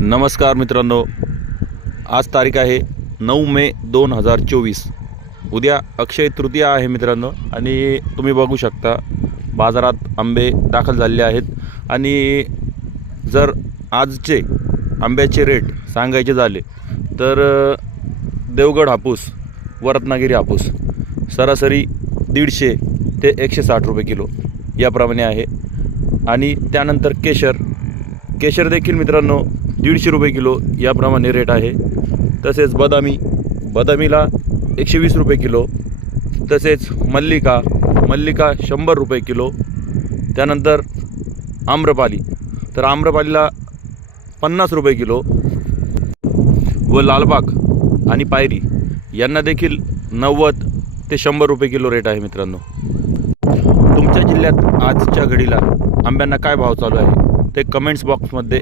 नमस्कार मित्रांनो, आज तारीख आहे 9 मे 2024. उद्या अक्षय तृतीया आहे मित्रांनो. आणि तुम्ही बघू शकता बाजारात आंबे दाखल झालेले आहेत. आणि जर आजचे आंब्याचे रेट सांगायचे झाले तर देवगड हापूस व रत्नागिरी हापूस सरासरी 150 ते 160 रुपये किलो याप्रमाणे आहे. आणि त्यानंतर केशर देखील मित्रांनो 150 रुपये किलो याप्रमाणे रेट आहे. तसेच बदामीला 120 रुपये किलो. तसेच मल्लिका 100 रुपये किलो. त्यानंतर आम्रपालीला 50 रुपये किलो. व लालबाग आणि पायरी यांना देखील 90 ते 100 रुपये किलो रेट आहे मित्रांनो. तुमच्या जिल्ह्यात आजच्या घडीला आंब्यांना काय भाव चालू आहे ते कमेंट्स बॉक्समध्ये